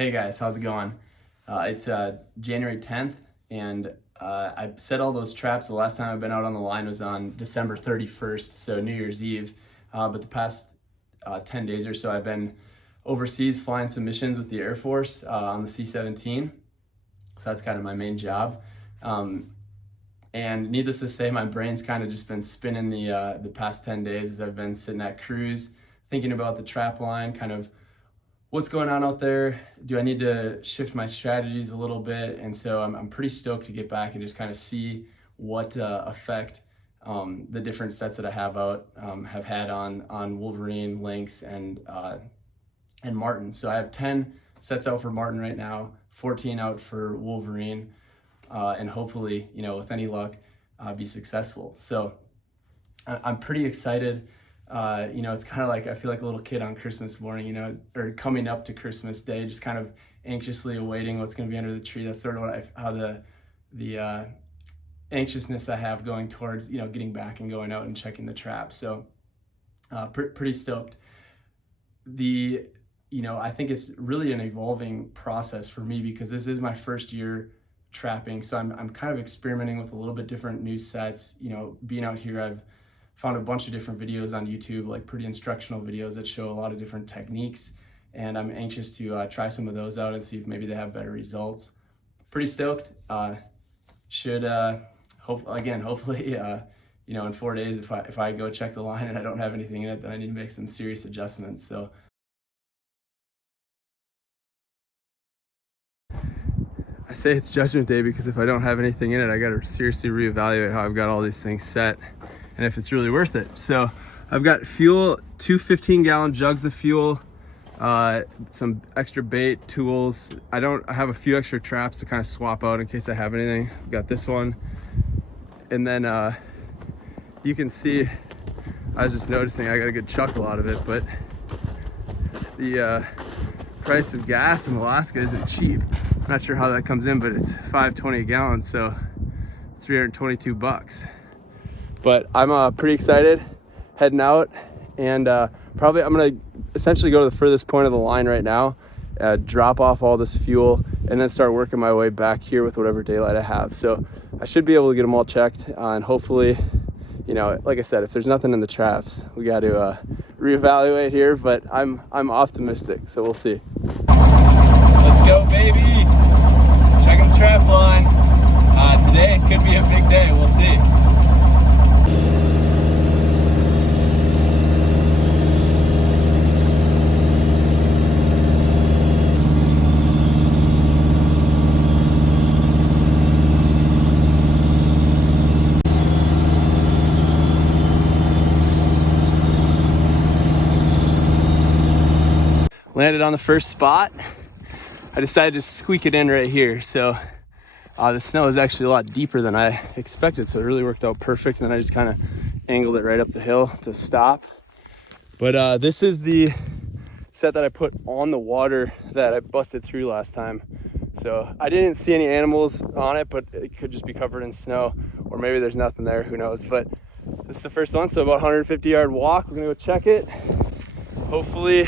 Hey guys, how's it going? It's January 10th, and I set all those traps. The last time I've been out on the line was on December 31st, so New Year's Eve. But the past 10 days or so, I've been overseas flying some missions with the Air Force on the C-17. So that's kind of my main job. And needless to say, my brain's kind of just been spinning the past 10 days as I've been sitting at cruise, thinking about the trap line, kind of what's going on out there. Do I need to shift my strategies a little bit? And so I'm pretty stoked to get back and just kind of see what effect the different sets that I have out have had on Wolverine, Lynx, and Marten. So I have 10 sets out for Marten right now, 14 out for Wolverine, and hopefully, with any luck, be successful. So I'm pretty excited. It's kind of like, I feel like a little kid on Christmas morning, or coming up to Christmas Day, just kind of anxiously awaiting what's going to be under the tree. That's sort of how the anxiousness I have going towards, getting back and going out and checking the trap. So, pretty stoked. I think it's really an evolving process for me because this is my first year trapping. So I'm kind of experimenting with a little bit different new sets. Being out here, I've found a bunch of different videos on YouTube, like pretty instructional videos that show a lot of different techniques. And I'm anxious to try some of those out and see if maybe they have better results. Pretty stoked. Hopefully, in 4 days, if I go check the line and I don't have anything in it, then I need to make some serious adjustments. So I say it's Judgment Day because if I don't have anything in it, I got to seriously reevaluate how I've got all these things set and if it's really worth it. So I've got fuel, 2 15-gallon jugs of fuel, some extra bait, tools. I have a few extra traps to kind of swap out in case I have anything. I've got this one. And then you can see, I was just noticing I got a good chuckle out of it, but the price of gas in Alaska isn't cheap. I'm not sure how that comes in, but it's $5.20 a gallon, so $322. But I'm pretty excited, heading out, and probably I'm gonna essentially go to the furthest point of the line right now, drop off all this fuel, and then start working my way back here with whatever daylight I have. So I should be able to get them all checked, and hopefully, like I said, if there's nothing in the traps, we got to reevaluate here. But I'm optimistic, so we'll see. Let's go, baby! Checking the trap line. Today could be a big day. We'll see. Landed on the first spot. I decided to squeak it in right here. So the snow is actually a lot deeper than I expected, so it really worked out perfect. And then I just kind of angled it right up the hill to stop. But this is the set that I put on the water that I busted through last time. So I didn't see any animals on it, but it could just be covered in snow, or maybe there's nothing there, who knows. But this is the first one, so about 150-yard walk. We're gonna go check it. Hopefully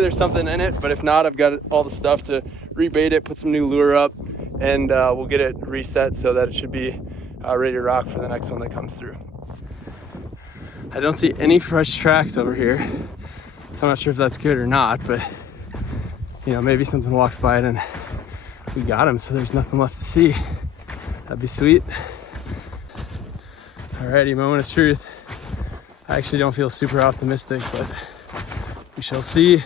there's something in it, but if not, I've got all the stuff to rebait it, put some new lure up, and we'll get it reset so that it should be ready to rock for the next one that comes through. I don't see any fresh tracks over here, so I'm not sure if that's good or not, but maybe something walked by it and we got them, so there's nothing left to see. That'd be sweet. Alrighty, moment of truth. I actually don't feel super optimistic, but we shall see.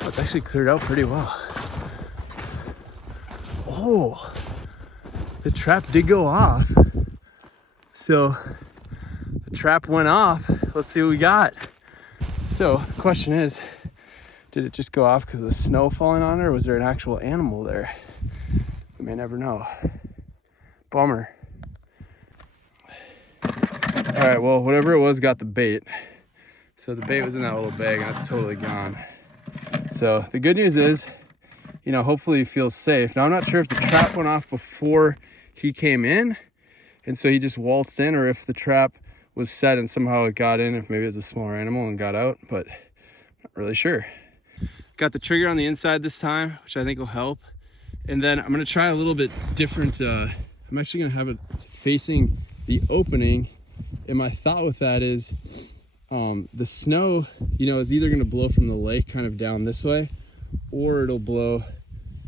Oh, it's actually cleared out pretty well. Oh, the trap did go off. So the trap went off. Let's see what we got. So the question is, did it just go off because of the snow falling on it, or was there an actual animal there? We may never know. Bummer. All right, well, whatever it was got the bait. So the bait was in that little bag, and that's totally gone. So the good news is, hopefully he feels safe. Now, I'm not sure if the trap went off before he came in, and so he just waltzed in, or if the trap was set and somehow it got in, if maybe it was a smaller animal and got out, but not really sure. Got the trigger on the inside this time, which I think will help. And then I'm gonna try a little bit different. I'm actually gonna have it facing the opening. And my thought with that is the snow, you know, is either gonna blow from the lake kind of down this way, or it'll blow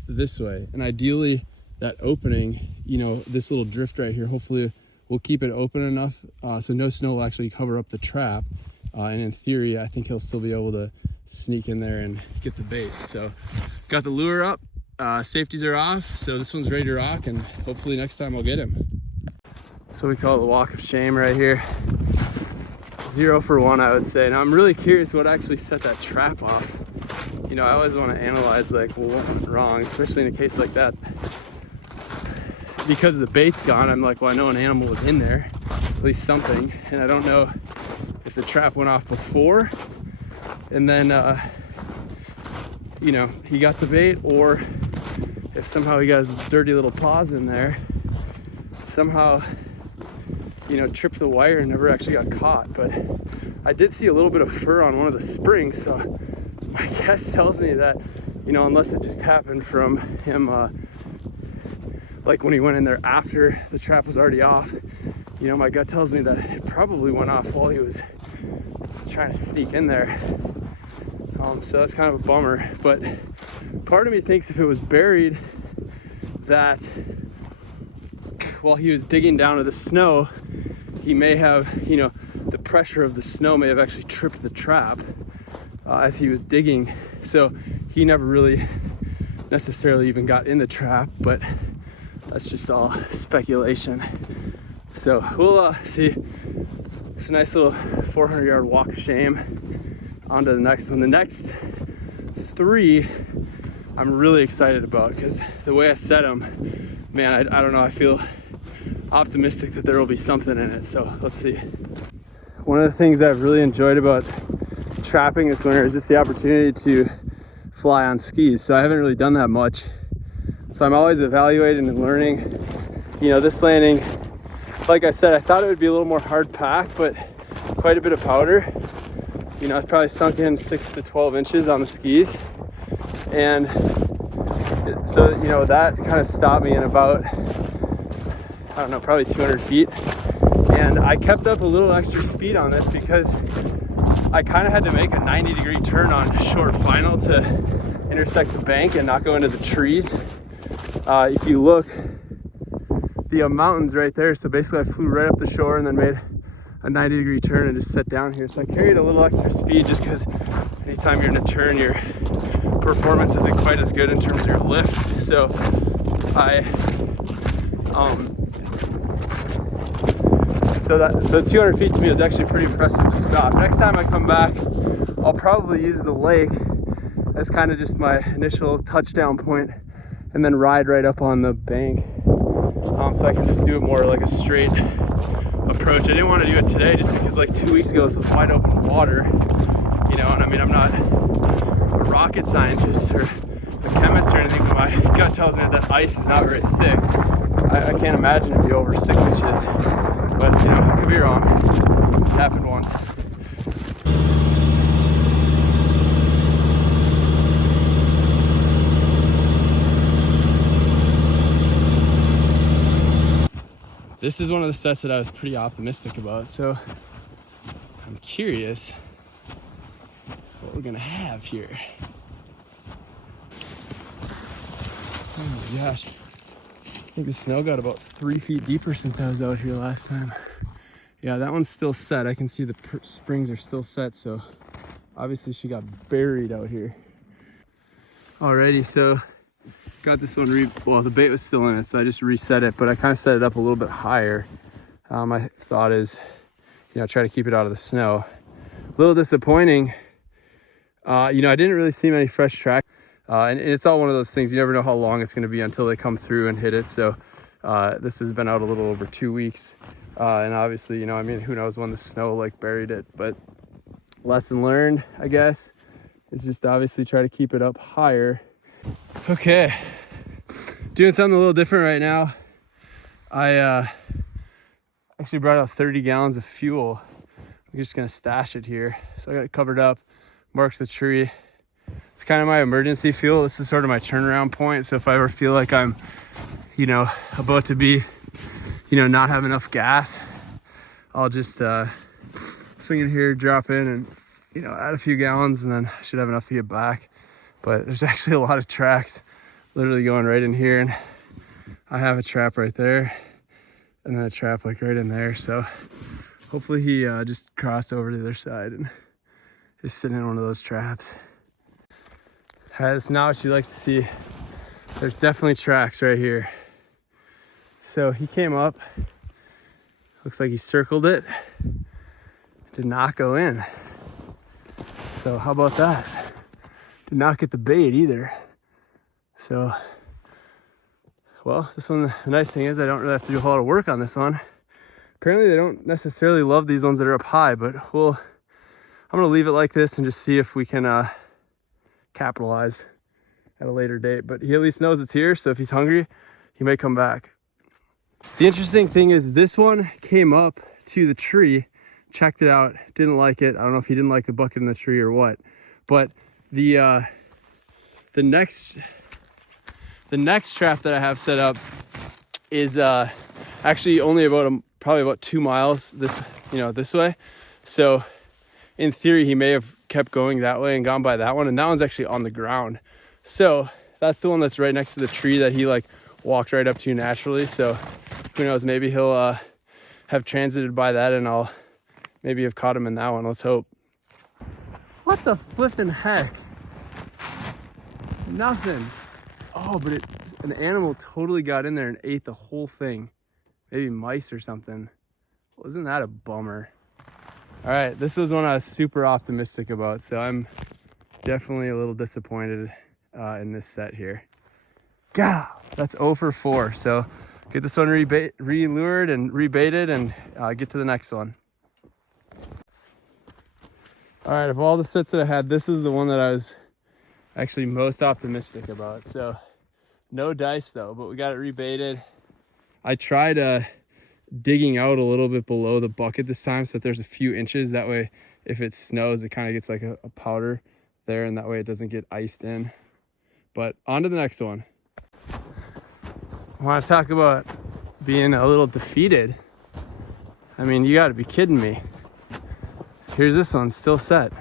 this way. And ideally that opening, you know, this little drift right here, hopefully we'll keep it open enough so no snow will actually cover up the trap. And in theory, I think he'll still be able to sneak in there and get the bait. So got the lure up, safeties are off, so this one's ready to rock, and hopefully next time I'll get him. So we call it the walk of shame right here. 0 for 1, I would say. Now I'm really curious what actually set that trap off. You know, I always want to analyze, like, well, what went wrong, especially in a case like that. Because the bait's gone, I'm like, well, I know an animal was in there, at least something, and I don't know if the trap went off before and then you know, he got the bait, or if somehow he got his dirty little paws in there, somehow, you know, tripped the wire and never actually got caught. But I did see a little bit of fur on one of the springs, so my guess tells me that, you know, unless it just happened from him like when he went in there after the trap was already off, you know, my gut tells me that it probably went off while he was trying to sneak in there. So that's kind of a bummer, but part of me thinks if it was buried, that while he was digging down to the snow, he may have, you know, the pressure of the snow may have actually tripped the trap as he was digging. So he never really necessarily even got in the trap, but that's just all speculation. So we'll see. It's a nice little 400-yard walk of shame. On to the next one. The next 3 I'm really excited about, because the way I set them, man, I don't know, I feel optimistic that there will be something in it. So let's see. One of the things I've really enjoyed about trapping this winter is just the opportunity to fly on skis. So I haven't really done that much, so I'm always evaluating and learning. You know, this landing, like I said, I thought it would be a little more hard packed, but quite a bit of powder. You know, it's probably sunk in 6 to 12 inches on the skis. And so, you know, that kind of stopped me in about, I don't know, probably 200 feet. And I kept up a little extra speed on this because I kind of had to make a 90-degree turn on short final to intersect the bank and not go into the trees. If you look, the mountains right there. So basically I flew right up the shore and then made a 90-degree turn and just set down here. So I carried a little extra speed just because anytime you're in a turn, your performance isn't quite as good in terms of your lift. So so 200 feet to me was actually pretty impressive to stop. Next time I come back, I'll probably use the lake as kind of just my initial touchdown point and then ride right up on the bank. So I can just do it more like a straight approach. I didn't want to do it today just because, like, 2 weeks ago this was wide open water, you know, and I mean, I'm not a rocket scientist or a chemist or anything, but my gut tells me that ice is not very thick. I can't imagine it'd be over 6 inches, but you know, I could be wrong. It happened once. This is one of the sets that I was pretty optimistic about, so I'm curious what we're gonna have here. Oh my gosh, I think the snow got about 3 feet deeper since I was out here last time. Yeah, that one's still set. I can see the springs are still set, so obviously she got buried out here. Alrighty, so got this one, well, the bait was still in it, so I just reset it, but I kind of set it up a little bit higher. My thought is, you know, try to keep it out of the snow. A little disappointing. You know, I didn't really see many fresh tracks, and it's all one of those things, you never know how long it's going to be until they come through and hit it. So this has been out a little over 2 weeks, and obviously, you know, I mean, who knows when the snow like buried it, but lesson learned, I guess, is just obviously try to keep it up higher. Okay, doing something a little different right now. I actually brought out 30 gallons of fuel. I'm just gonna stash it here. So I got it covered up, marked the tree. It's kind of my emergency fuel. This is sort of my turnaround point. So if I ever feel like I'm, you know, about to be, you know, not have enough gas, I'll just swing in here, drop in, and, you know, add a few gallons, and then I should have enough to get back. But there's actually a lot of tracks literally going right in here, and I have a trap right there, and then a trap like right in there. So hopefully he just crossed over to the other side and is sitting in one of those traps. That's not what you like to see. There's definitely tracks right here. So he came up, looks like he circled it, did not go in. So how about that? Did not get the bait either. So, well, this one, the nice thing is I don't really have to do a whole lot of work on this one. Apparently they don't necessarily love these ones that are up high, but I'm gonna leave it like this and just see if we can capitalize at a later date. But he at least knows it's here, so if he's hungry, he may come back. The interesting thing is this one came up to the tree, checked it out, didn't like it. I don't know if he didn't like the bucket in the tree or what, but the next trap that I have set up is actually only about probably about 2 miles this way. So in theory, he may have kept going that way and gone by that one, and that one's actually on the ground. So that's the one that's right next to the tree that he like walked right up to naturally. So who knows, maybe he'll have transited by that, and I'll maybe have caught him in that one. Let's hope. What the flipping heck? Nothing. Oh, but an animal totally got in there and ate the whole thing. Maybe mice or something. Wasn't that a bummer? All right, this was one I was super optimistic about, so I'm definitely a little disappointed in this set here. God, that's 0 for 4. So get this one re-lured and rebaited, and get to the next one. All right, of all the sets that I had, this was the one that I was actually most optimistic about. So no dice though, but we got it rebaited. I tried digging out a little bit below the bucket this time so that there's a few inches. That way, if it snows, it kind of gets like a powder there, and that way it doesn't get iced in. But on to the next one. I want to talk about being a little defeated. I mean, you got to be kidding me. Here's this one, still set.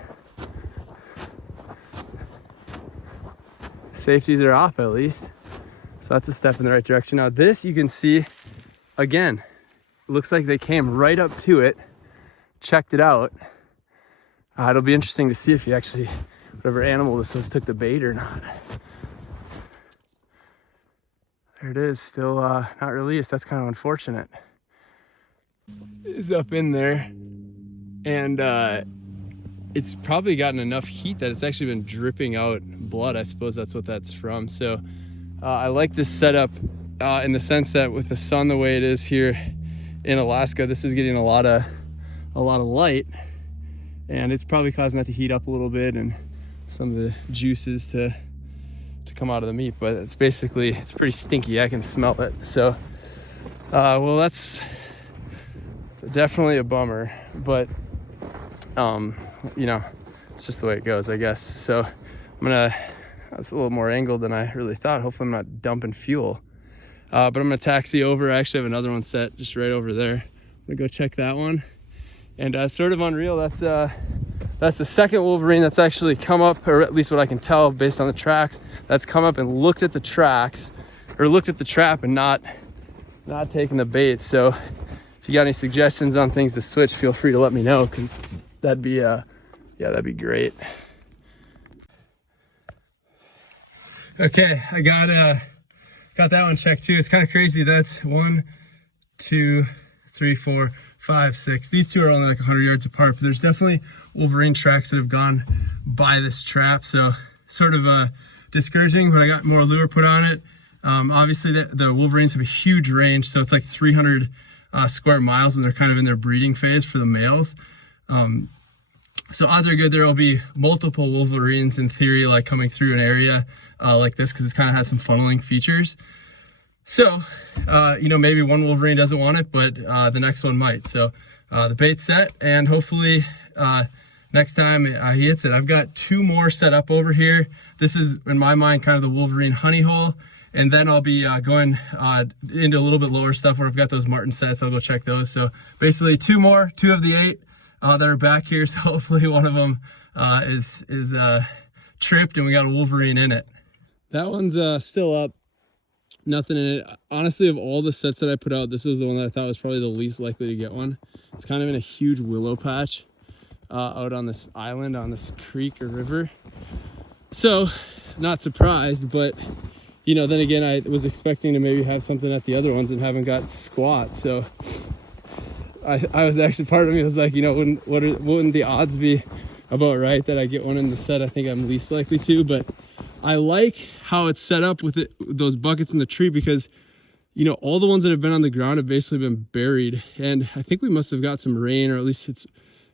Safeties are off at least. So that's a step in the right direction. Now this, you can see, again, it looks like they came right up to it, checked it out. It'll be interesting to see if he actually, whatever animal this was, took the bait or not. There it is, still not released. That's kind of unfortunate. It's up in there, and it's probably gotten enough heat that it's actually been dripping out blood. I suppose that's what that's from. So I like this setup in the sense that with the sun the way it is here in Alaska, this is getting a lot of light, and it's probably causing that to heat up a little bit and some of the juices to come out of the meat. But it's pretty stinky. I can smell it. So well, that's definitely a bummer, but you know, it's just the way it goes, I guess. So that's a little more angled than I really thought. Hopefully I'm not dumping fuel. But I'm gonna taxi over. I actually have another one set just right over there. I'm gonna go check that one. And sort of unreal, that's the second Wolverine that's actually come up, or at least what I can tell based on the tracks, that's come up and looked at the tracks, or looked at the trap and not taking the bait. So if you got any suggestions on things to switch, feel free to let me know, because that'd be that'd be great. Okay, I got that one checked too. It's kind of crazy. That's 1, 2, 3, 4, 5, 6. These two are only like 100 yards apart, but there's definitely Wolverine tracks that have gone by this trap. So sort of discouraging, but I got more lure put on it. Obviously the Wolverines have a huge range, so it's like 300 square miles when they're kind of in their breeding phase for the males. So odds are good there will be multiple Wolverines in theory, like coming through an area like this, because it kind of has some funneling features. So, you know, maybe one Wolverine doesn't want it, but the next one might. So the bait's set, and hopefully next time he hits it. I've got 2 more set up over here. this is, in my mind, kind of the Wolverine honey hole. And then I'll be going into a little bit lower stuff where I've got those Marten sets. I'll go check those. So basically 2 of the 8 that are back here. So hopefully one of them is tripped and we got a Wolverine in it. That one's still up. Nothing in it. Honestly, of all the sets that I put out, this was the one that I thought was probably the least likely to get one. It's kind of in a huge willow patch out on this island, on this creek or river. So not surprised, but you know, then again, I was expecting to maybe have something at the other ones and haven't got squat. So I was actually, part of me was like, you know, wouldn't the odds be about right that I get one in the set I think I'm least likely to? But I like how it's set up with those buckets in the tree, because, you know, all the ones that have been on the ground have basically been buried. And I think we must have got some rain, or at least it's,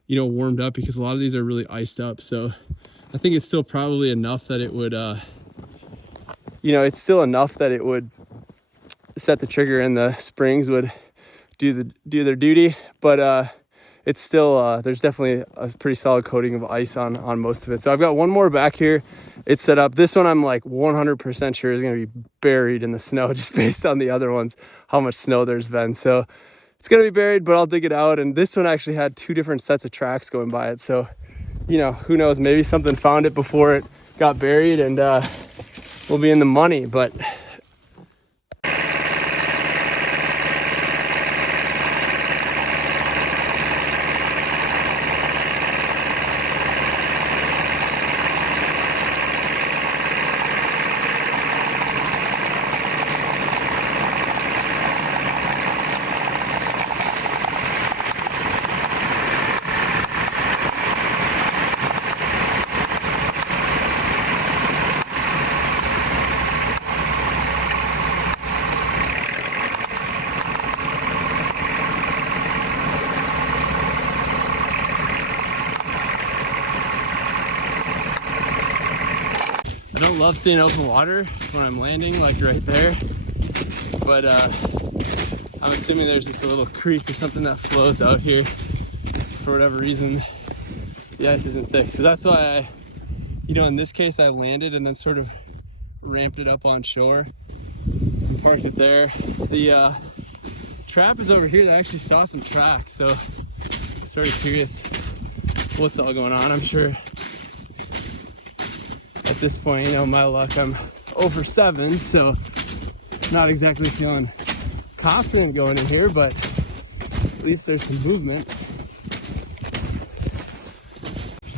you know, warmed up, because a lot of these are really iced up. So I think it's still probably enough that it would, you know, it's still enough that it would set the trigger and the springs would do their duty. But it's still, there's definitely a pretty solid coating of ice on most of it. So I've got one more back here. It's set up. This one I'm like 100% sure is going to be buried in the snow, just based on the other ones, how much snow there's been. So it's going to be buried, but I'll dig it out. And this one actually had 2 different sets of tracks going by it. So, you know, who knows, maybe something found it before it got buried, and we'll be in the money. But I don't love seeing open water when I'm landing, like right there, but I'm assuming there's just a little creek or something that flows out here. For whatever reason, the ice isn't thick. So that's why I, you know, in this case I landed and then sort of ramped it up on shore and parked it there. The trap is over here. I actually saw some tracks, so I'm sort of curious what's all going on. I'm sure at this point, you know, my luck, I'm 0 for 7, so not exactly feeling confident going in here, but at least there's some movement.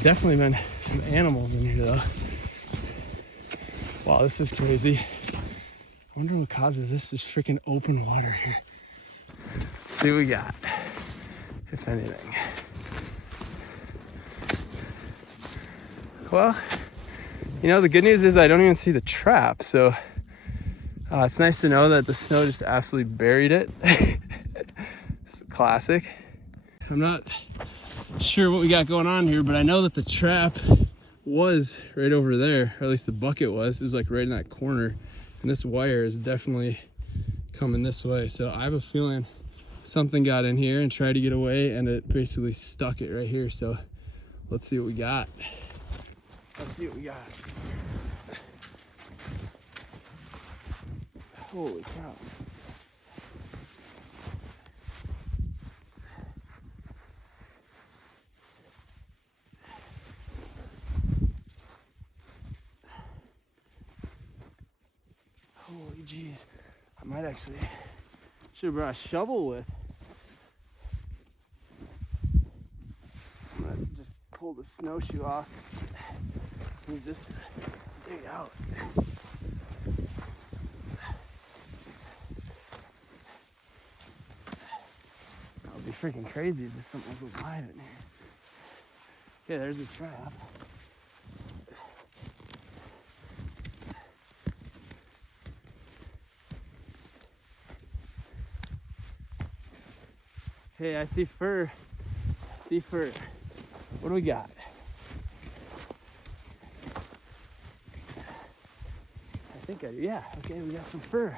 Definitely been some animals in here though. Wow, this is crazy. I wonder what causes this. Just freaking open water here. Let's see what we got, if anything. Well, you know, the good news is I don't even see the trap, so it's nice to know that the snow just absolutely buried it. It's classic. I'm not sure what we got going on here, but I know that the trap was right over there, or at least the bucket was. It was like right in that corner, and this wire is definitely coming this way. So I have a feeling something got in here and tried to get away, and it basically stuck it right here. So let's see what we got. Let's see what we got. Holy cow. Holy jeez. I might actually should have brought a shovel with. I'm gonna just pull the snowshoe off. Use this to dig out. That would be freaking crazy if something was alive in here. Okay, there's the trap. Hey, I see fur. I see fur. What do we got? I think yeah, okay, we got some fur.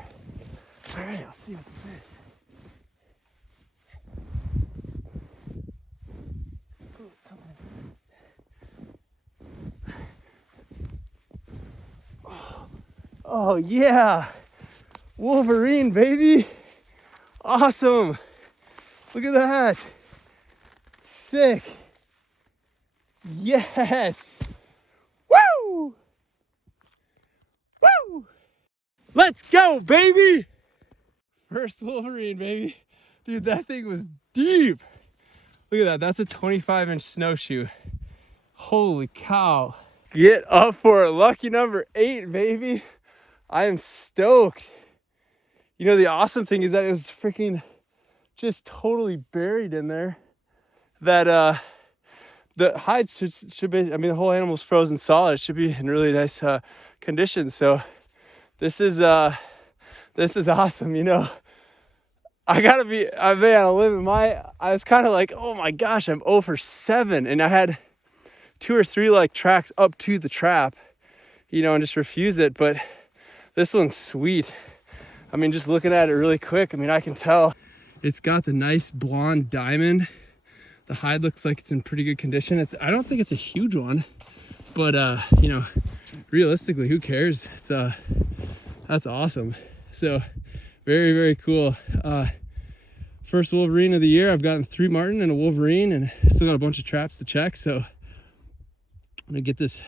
All right, I'll see what this is. Ooh, it's something. Oh yeah, Wolverine, baby. Awesome. Look at that. Sick. Yes. Woo! Woo! Let's go, baby. First Wolverine, baby. Dude, that thing was deep. Look at that. That's a 25-inch snowshoe. Holy cow. Get up for lucky number 8, baby. I am stoked. You know, the awesome thing is that it was freaking just totally buried in there. That the hide should be, I mean, the whole animal's frozen solid. It should be in really nice condition. So this is awesome. You know, I gotta be, I was kind of like, oh my gosh, I'm 0 for 7. And I had 2 or 3 like tracks up to the trap, you know, and just refuse it. But this one's sweet. I mean, just looking at it really quick, I mean, I can tell it's got the nice blonde diamond. The hide looks like it's in pretty good condition. I don't think it's a huge one, but you know, realistically, who cares? It's that's awesome. So very, very cool. First Wolverine of the year. I've gotten 3 Marten and a Wolverine, and still got a bunch of traps to check. So I'm gonna get this.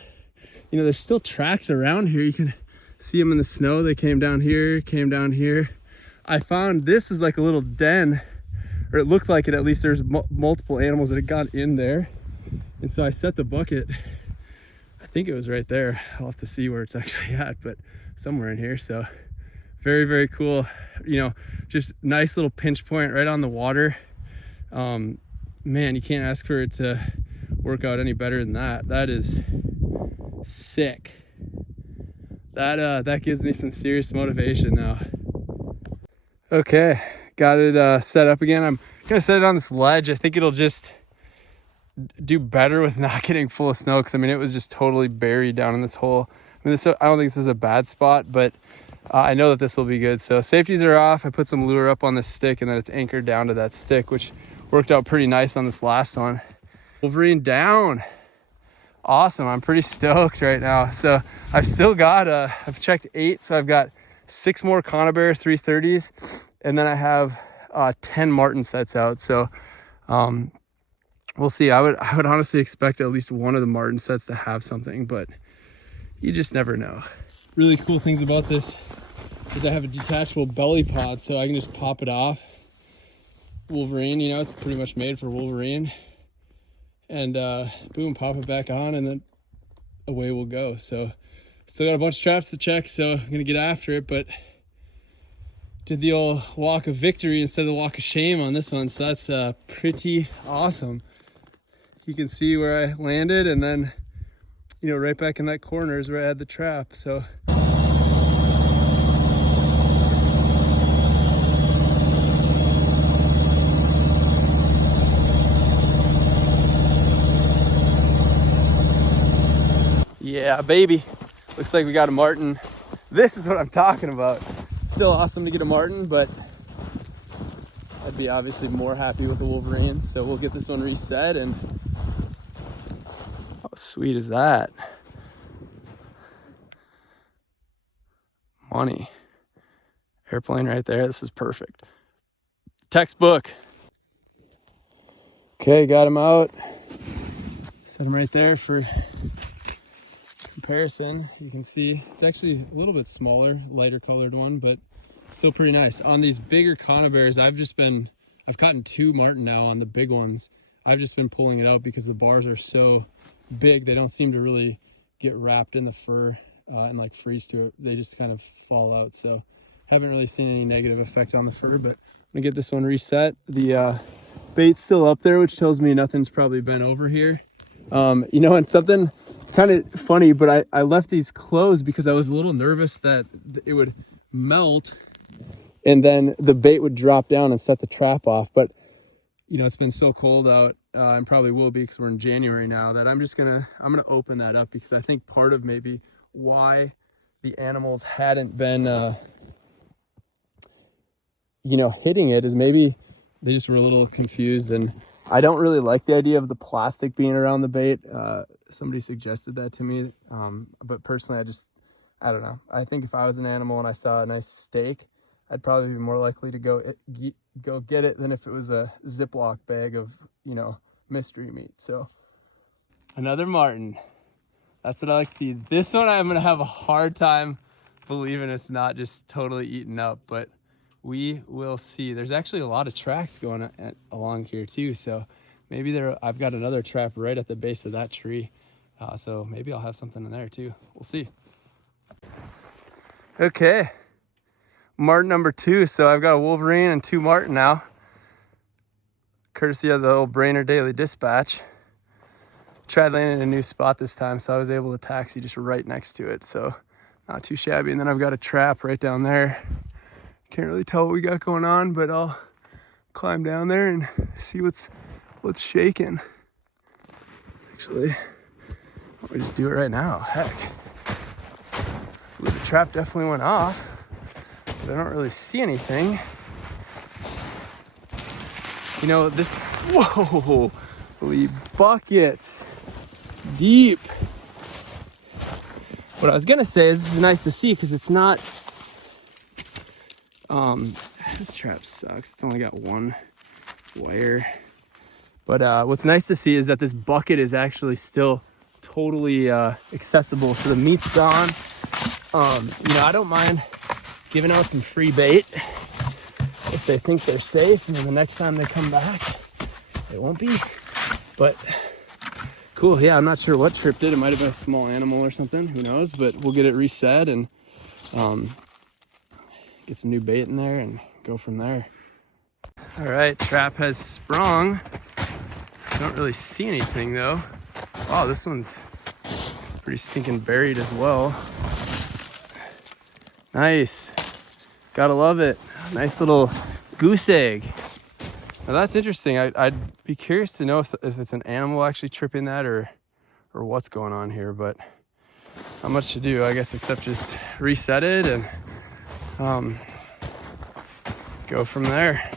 You know, there's still tracks around here. You can see them in the snow. They came down here, came down here. I found this was like a little den, or it looked like it. At least there's multiple animals that had got in there. And so I set the bucket, I think it was right there. I'll have to see where it's actually at, but somewhere in here. So very, very cool. You know, just nice little pinch point right on the water. Man, you can't ask for it to work out any better than that. That is sick. That gives me some serious motivation now. Okay, got it set up again. I'm gonna set it on this ledge. I think it'll just do better with not getting full of snow, because I mean, it was just totally buried down in this hole. I mean, I don't think this is a bad spot, but I know that this will be good. So safeties are off. I put some lure up on this stick, and then it's anchored down to that stick, which worked out pretty nice on this last one. Wolverine down. Awesome. I'm pretty stoked right now. So I've still got I've checked 8, so I've got 6 more Conibear 330s, and then I have 10 Marten sets out. So we'll see. I would honestly expect at least one of the Marten sets to have something, but you just never know. Really cool things about this is I have a detachable belly pod, so I can just pop it off. Wolverine, you know, it's pretty much made for Wolverine. And boom, pop it back on, and then away we'll go. So still got a bunch of traps to check, so I'm gonna get after it, but did the old walk of victory instead of the walk of shame on this one. So that's pretty awesome. You can see where I landed, and then, you know, right back in that corner is where I had the trap. So yeah, baby. Looks like we got a Marten. This is what I'm talking about. Still awesome to get a Marten, but I'd be obviously more happy with the Wolverine. So we'll get this one reset, and how sweet is that? Money. Airplane right there. This is perfect. Textbook. Okay, got him out. Set him right there for comparison. You can see it's actually a little bit smaller, lighter colored one, but still pretty nice. On these bigger Conibears, I've caught 2 Marten now on the big ones. I've just been pulling it out because the bars are so big. They don't seem to really get wrapped in the fur and like freeze to it. They just kind of fall out. So haven't really seen any negative effect on the fur, but I'm gonna get this one reset. The bait's still up there, which tells me nothing's probably been over here. You know, and something, it's kind of funny, but I left these closed because I was a little nervous that it would melt and then the bait would drop down and set the trap off. But, you know, it's been so cold out, and probably will be because we're in January now, that I'm gonna open that up, because I think part of maybe why the animals hadn't been, you know, hitting it is maybe they just were a little confused. And I don't really like the idea of the plastic being around the bait. Somebody suggested that to me, but personally I don't know. I think if I was an animal and I saw a nice steak, I'd probably be more likely to go get it than if it was a Ziploc bag of, you know, mystery meat. So another marten. That's what I like to see. This one I'm gonna have a hard time believing it's not just totally eaten up, but we will see. There's actually a lot of tracks going along here too, so maybe I've got another trap right at the base of that tree, so maybe I'll have something in there too. We'll see. Okay, marten number 2. So I've got a Wolverine and 2 marten now, courtesy of the old Brainerd Daily Dispatch. Tried landing in a new spot this time, so I was able to taxi just right next to it, so not too shabby. And then I've got a trap right down there. Can't really tell what we got going on, but I'll climb down there and see what's shaking. Actually, why don't we just do it right now? Heck, ooh, the trap definitely went off, but I don't really see anything. You know, this, whoa, holy buckets, deep. What I was gonna say is this is nice to see because it's not, this trap sucks. It's only got 1 wire. But what's nice to see is that this bucket is actually still totally accessible. So the meat's gone. You know, I don't mind giving out some free bait if they think they're safe, and then the next time they come back, it won't be. But cool, yeah, I'm not sure what tripped it. It might have been a small animal or something, who knows, but we'll get it reset and get some new bait in there and go from there. All right, trap has sprung. I don't really see anything though. Wow, this one's pretty stinking buried as well. Nice, gotta love it. Nice little goose egg. Now that's interesting. I'd be curious to know if it's an animal actually tripping that or what's going on here, but not much to do, I guess, except just reset it and go from there.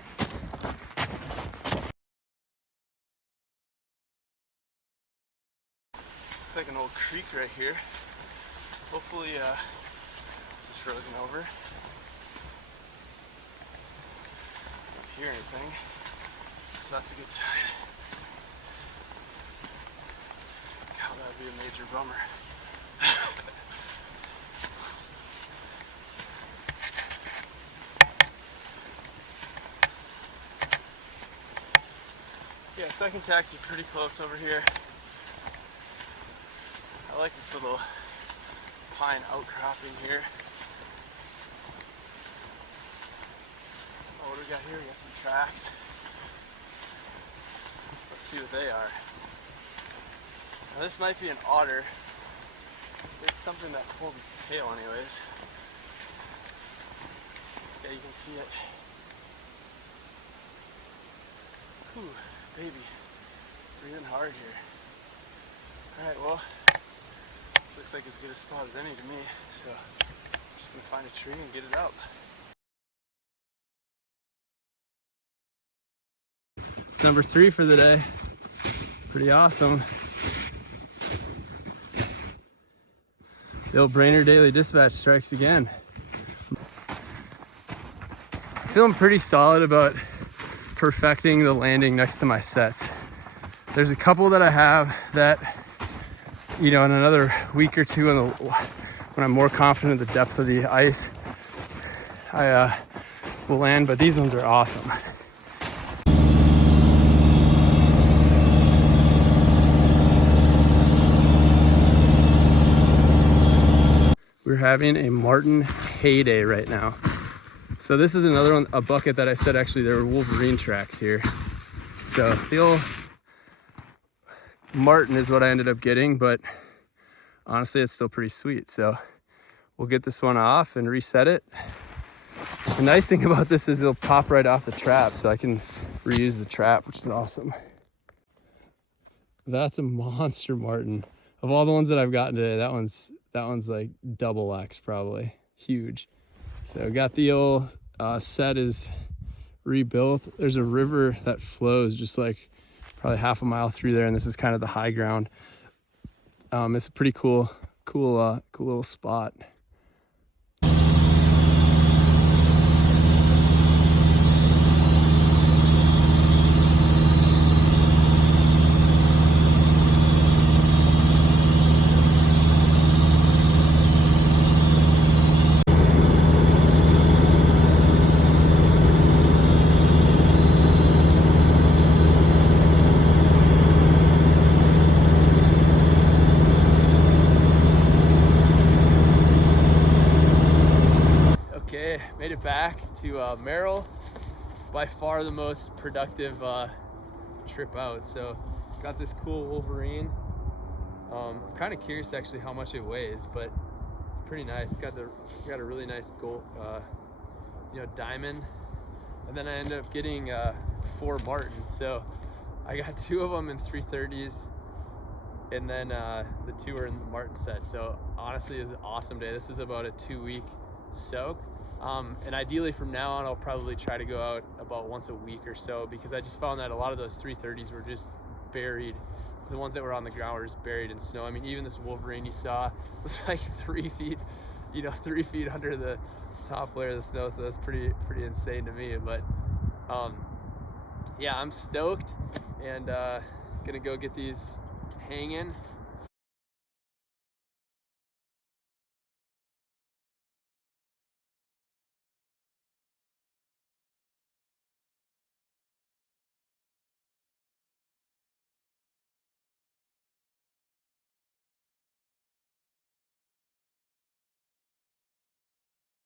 It's like an old creek right here. Hopefully this is frozen over. Don't hear anything, so that's a good sign. God, that'd be a major bummer. Yeah, second taxi pretty close over here. I like this little pine outcropping here. Oh, what do we got here? We got some tracks. Let's see what they are. Now this might be an otter. It's something that pulled its tail anyways. Yeah, you can see it. Whew, baby. Breathing hard here. Alright, well, this looks like as good a spot as any to me, so I'm just gonna find a tree and get it out. It's number 3 for the day. Pretty awesome. The old Brainerd Daily Dispatch strikes again. Feeling pretty solid about perfecting the landing next to my sets. There's a couple that I have that, you know, in another week or two, when I'm more confident in the depth of the ice, I will land, but these ones are awesome. We're having a marten heyday right now. So this is another one, a bucket that I said actually there were Wolverine tracks here. So the old marten is what I ended up getting, but honestly it's still pretty sweet. So we'll get this one off and reset it. The nice thing about this is it'll pop right off the trap, so I can reuse the trap, which is awesome. That's a monster marten. Of all the ones that I've gotten today, that one's like double X probably. Huge. So got the old set is rebuilt. There's a river that flows just like probably half a mile through there, and this is kind of the high ground. It's a pretty cool little spot. Okay, made it back to Merrill. By far the most productive trip out. So got this cool Wolverine. I'm kind of curious actually how much it weighs, but it's pretty nice. It's got a really nice gold, diamond. And then I ended up getting 4 Martens. So I got 2 of them in 330s, and then the 2 are in the Marten set. So honestly, it was an awesome day. This is about a 2-week soak. And ideally from now on, I'll probably try to go out about once a week or so, because I just found that a lot of those 330s were just buried. The ones that were on the ground were just buried in snow. I mean, even this Wolverine you saw was like 3 feet, 3 feet under the top layer of the snow. So that's pretty insane to me. But yeah, I'm stoked, and gonna go get these hanging